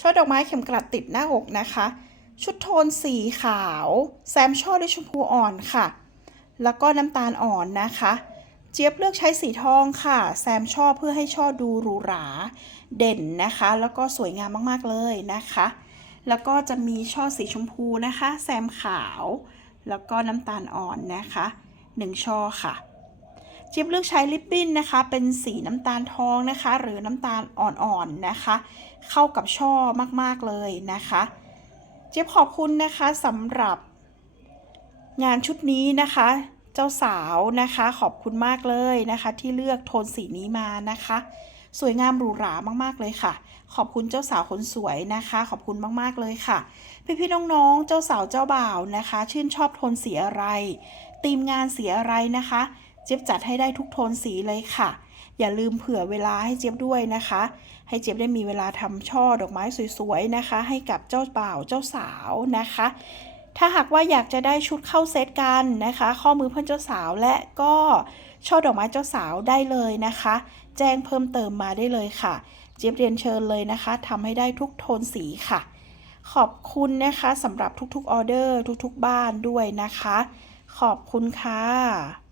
ช่อดอกไม้เข็มกลัดติดหน้าอกนะคะ ชุดโทนสีขาว แซมช่อด้วยชมพูอ่อนค่ะ แล้วก็น้ำตาลอ่อนนะคะ เจี๊ยบเลือกใช้สีทองค่ะ แซมช่อเพื่อให้ช่อดูหรูหรา เด่นนะคะ แล้วก็สวยงามมากๆเลยนะคะ แล้วก็จะมีช่อสีชมพูนะคะ แซมขาว แล้วก็น้ำตาลอ่อนนะคะหนึ่งช่อค่ะ จี๊บเลือกใช้ลิปบิ้นนะคะ เป็นสีน้ำตาลทองนะคะ หรือน้ำตาลอ่อนๆนะคะ เข้ากับช่อมากๆเลยนะคะเจี๊บขอบคุณนะคะสำหรับ งานชุดนี้นะคะ เจ้าสาวนะคะขอบคุณมากเลยนะคะ ที่เลือกโทนสีนี้มานะคะ สวยงามหรูหรามากๆเลยค่ะ ขอบคุณเจ้าสาวคนสวยนะคะ ขอบคุณมากๆเลยค่ะ พี่ๆน้องๆเจ้าสาวเจ้าบ่าวนะคะ ชื่นชอบโทนสีอะไรธีมงานสีอะไรนะคะ เจี๊ยบจัดให้ได้ทุกโทนสีเลยค่ะ อย่าลืมเผื่อเวลาให้เจี๊ยบด้วยนะคะ ให้เจี๊ยบได้มีเวลาทำช่อดอกไม้สวยๆนะคะ ให้กับเจ้าบ่าวเจ้าสาวนะคะ ถ้าหากว่าอยากจะได้ชุดเข้าเซตกันนะคะ ข้อมือเพื่อนเจ้าสาวและก็ช่อดอกไม้เจ้าสาวได้เลยนะคะ แจ้งเพิ่มเติมมาได้เลยค่ะ เจี๊ยบเรียนเชิญเลยนะคะทำให้ได้ทุกโทนสีค่ะ ขอบคุณนะคะสำหรับทุกๆออเดอร์ทุกๆบ้านด้วยนะคะ ขอบคุณค่ะ